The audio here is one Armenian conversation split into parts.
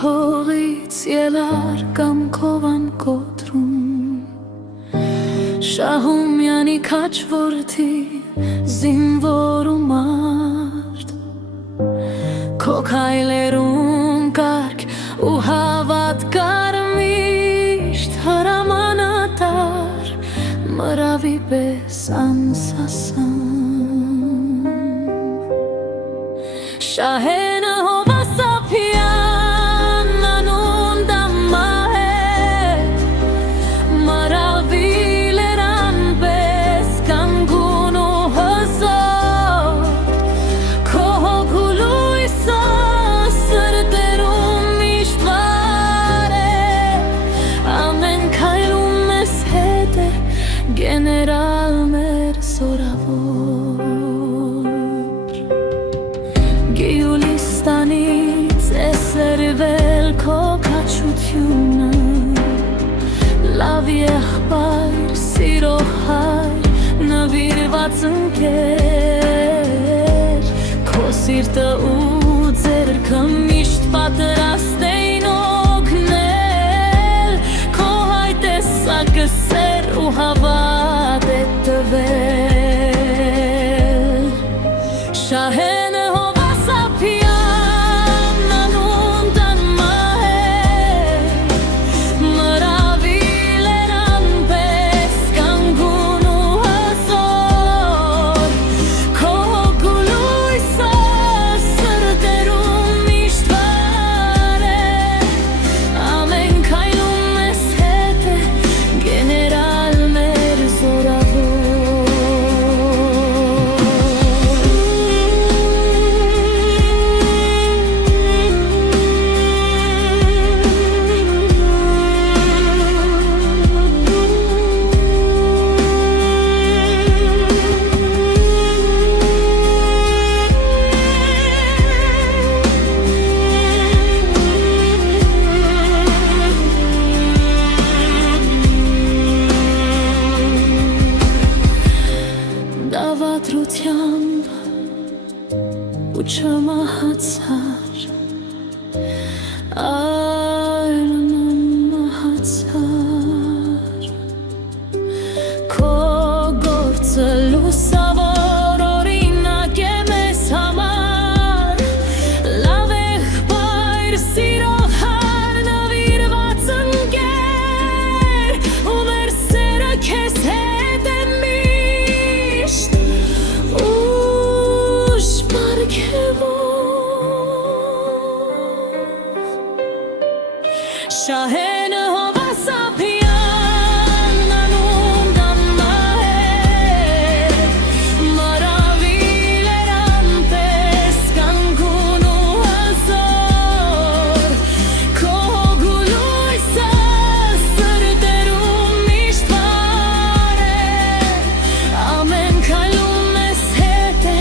հողից ելար կամ կովան կոտրում Շահումյանի քաչորդի զինվորու մարդ Քո քայլերում կարգ ու հավատ կար միշտ հրամանատար մրավի պես անսասան Շահենը Հովասափյան անուն դամահեր մրավիլ էր անպես կանգուն ու հզոր Քո հոգու լույսը սրտերում միշտ վար է Ամեն քայլում ես հետ է գեներալ մեր զորավոր Գյուլիստանից է սրվել քո քաչությունը Լավ եղբայր, սիրո հայր, նվիրված ընկեր Քո սիրտը ու ձեռքը միշտ պատրաստ էին օգնել Քո հայտ է սակը սեր ու հավատ է տվել Շահենը Դավադրությամբ ու չմահացար այլ մահացար Քո գործը լուսավոր օրինակ է մեզ համար Լավ եղբայր, սիրո հայր, նվիրված ընկեր ու մեր սերը քեզ հետ է միշտ Շահենը Հովասափյան անուն դամահեր մրավիլ էր անպես կանգուն ու հզոր Քո հոգու լույսը սրտերում միշտ վար է Ամեն քայլում ես հետ է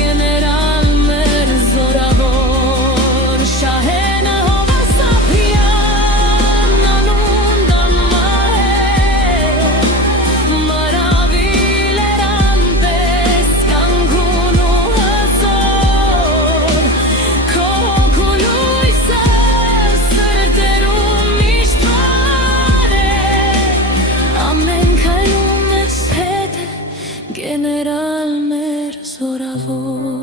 գեներալ մեր զորավոր Շահենը Գեներալ մեր զորավոր